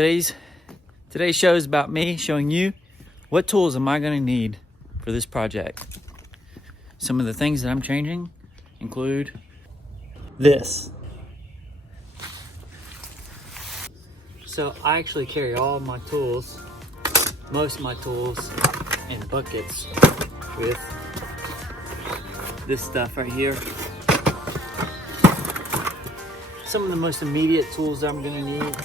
Today's show is about me showing you what tools am I going to need for this project. Some of the things that I'm changing include this. So I actually carry all my tools, most of my tools, in buckets with this stuff right here. Some of the most immediate tools that I'm going to need: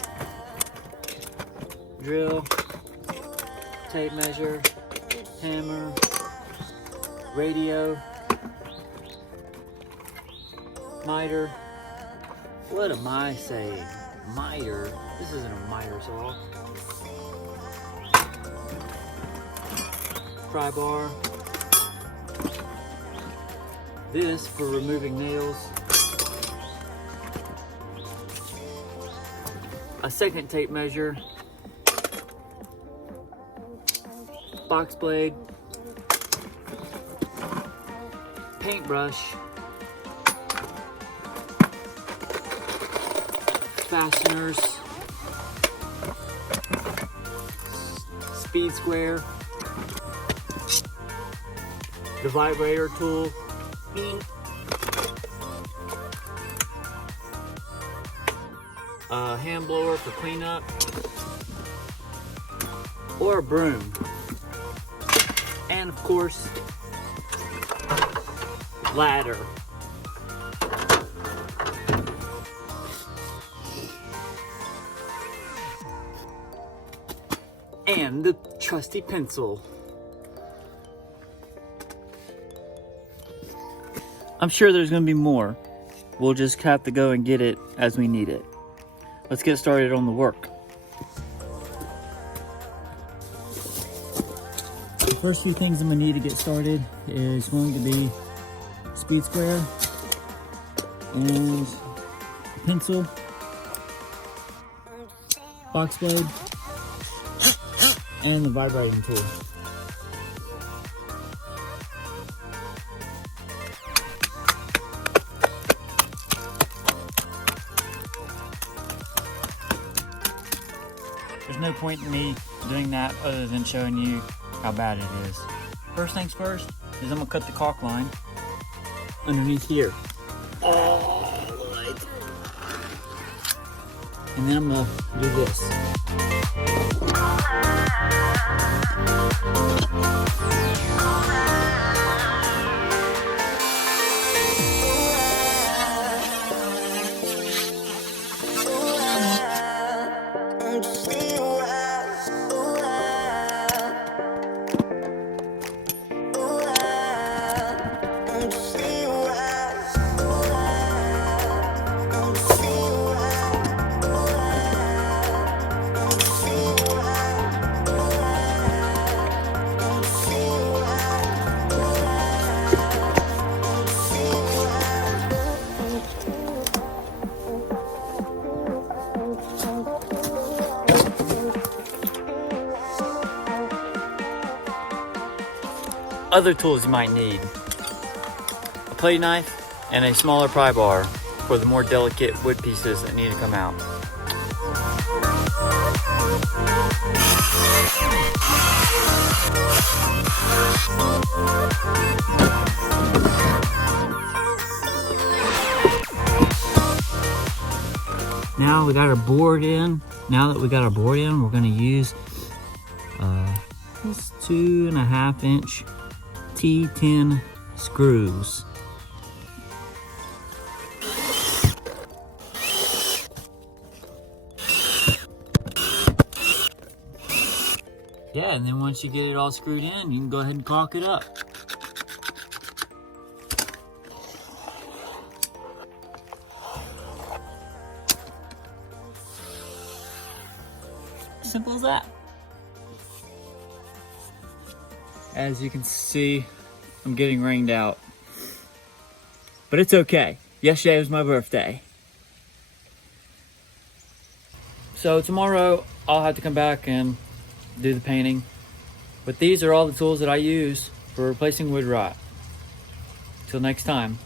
drill, tape measure, hammer, radio, miter. What am I saying? Miter? This isn't a miter saw. Pry bar. This for removing nails. A second tape measure. Box blade. Paintbrush. Fasteners. Speed square. The vibrator tool. A hand blower for cleanup, or a broom, and of course, ladder. And the trusty pencil. I'm sure there's going to be more. We'll just have to go and get it as we need it. Let's get started on the work. The first few things I'm going to need to get started is going to be speed square and pencil, box blade, and the vibrating tool. There's no point in me doing that other than showing you how bad it is. First things first is I'm gonna cut the caulk line underneath here. All the way through. And then I'm gonna do this. Other tools you might need: a plate knife and a smaller pry bar for the more delicate wood pieces that need to come out. Now we got our board in. Now that we got our board in, we're going to use this 2.5 inch T10 screws. Yeah, and then once you get it all screwed in, you can go ahead and caulk it up. Simple as that. As you can see, I'm getting rained out. But it's okay. Yesterday was my birthday. So tomorrow I'll have to come back and do the painting. But these are all the tools that I use for replacing wood rot. Till next time.